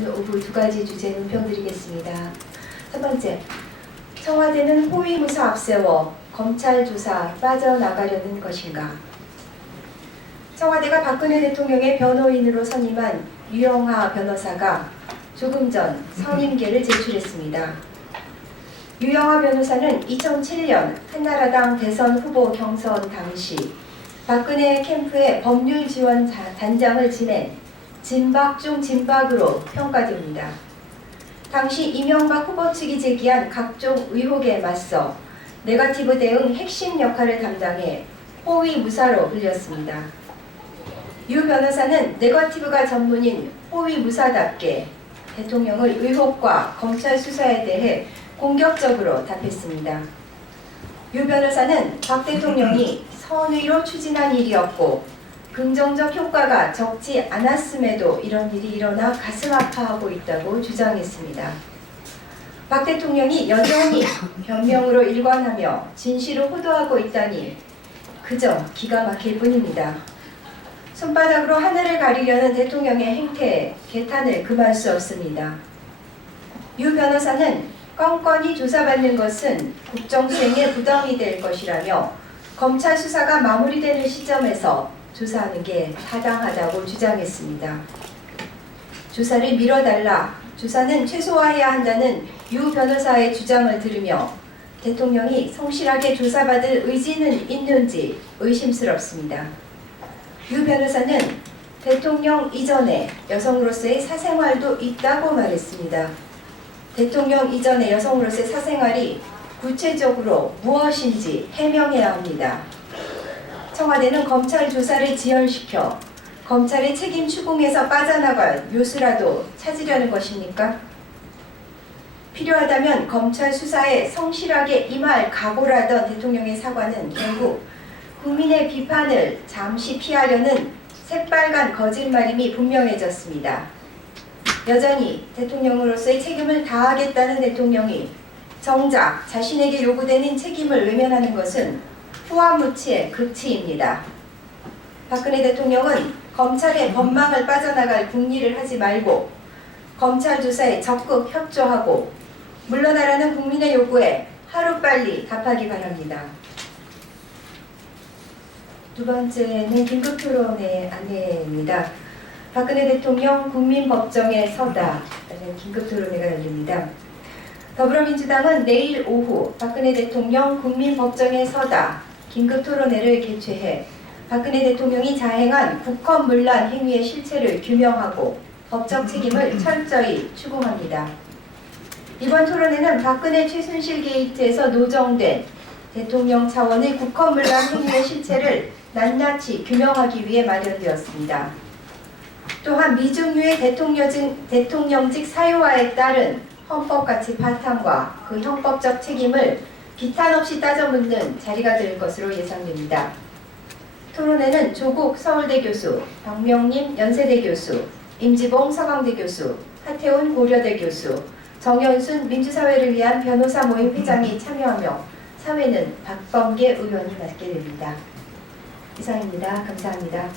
오늘 오후 두 가지 주제 논평드리겠습니다. 첫 번째, 청와대는 호위무사 앞세워 검찰 조사 빠져나가려는 것인가? 청와대가 박근혜 대통령의 변호인으로 선임한 유영하 변호사가 조금 전 선임계를 제출했습니다. 유영하 변호사는 2007년 한나라당 대선 후보 경선 당시 박근혜 캠프의 법률 지원 단장을 지낸 진박 중 진박으로 평가됩니다. 당시 이명박 후보 측이 제기한 각종 의혹에 맞서 네거티브 대응 핵심 역할을 담당해 호위무사로 불렸습니다. 유 변호사는 네거티브가 전문인 호위무사답게 대통령의 의혹과 검찰 수사에 대해 공격적으로 답했습니다. 유 변호사는 박 대통령이 선의로 추진한 일이었고 긍정적 효과가 적지 않았음에도 이런 일이 일어나 가슴 아파하고 있다고 주장했습니다. 박 대통령이 여전히 변명으로 일관하며 진실을 호도하고 있다니 그저 기가 막힐 뿐입니다. 손바닥으로 하늘을 가리려는 대통령의 행태에 개탄을 금할 수 없습니다. 유 변호사는 건건히 조사받는 것은 국정수행에 부담이 될 것이라며 검찰 수사가 마무리되는 시점에서 조사하는 게 타당하다고 주장했습니다. 조사를 미뤄달라, 조사는 최소화해야 한다는 유 변호사의 주장을 들으며 대통령이 성실하게 조사받을 의지는 있는지 의심스럽습니다. 유 변호사는 대통령 이전에 여성으로서의 사생활도 있다고 말했습니다. 대통령 이전의 여성으로서의 사생활이 구체적으로 무엇인지 해명해야 합니다. 청와대는 검찰 조사를 지연시켜 검찰의 책임 추궁에서 빠져나갈 묘수라도 찾으려는 것입니까? 필요하다면 검찰 수사에 성실하게 임할 각오라던 대통령의 사과는 결국 국민의 비판을 잠시 피하려는 새빨간 거짓말임이 분명해졌습니다. 여전히 대통령으로서의 책임을 다하겠다는 대통령이 정작 자신에게 요구되는 책임을 외면하는 것은 후화무치의 극치입니다. 박근혜 대통령은 검찰의 법망을 빠져나갈 궁리를 하지 말고 검찰 조사에 적극 협조하고 물러나라는 국민의 요구에 하루빨리 답하기 바랍니다. 두 번째는 긴급토론의 안내입니다. 박근혜 대통령 국민법정에 서다 라는 긴급토론회가 열립니다. 더불어민주당은 내일 오후 박근혜 대통령 국민법정에 서다 긴급토론회를 개최해 박근혜 대통령이 자행한 국헌문란 행위의 실체를 규명하고 법적 책임을 철저히 추궁합니다. 이번 토론회는 박근혜 최순실 게이트에서 노정된 대통령 차원의 국헌문란 행위의 실체를 낱낱이 규명하기 위해 마련되었습니다. 또한 미중유의 대통령직 사유화에 따른 헌법가치 파탄과 그 형법적 책임을 비탄 없이 따져 묻는 자리가 될 것으로 예상됩니다. 토론회는 조국 서울대 교수, 박명림 연세대 교수, 임지봉 서강대 교수, 하태훈 고려대 교수, 정현순 민주사회를 위한 변호사 모임 회장이 참여하며 사회는 박범계 의원이 맡게 됩니다. 이상입니다. 감사합니다.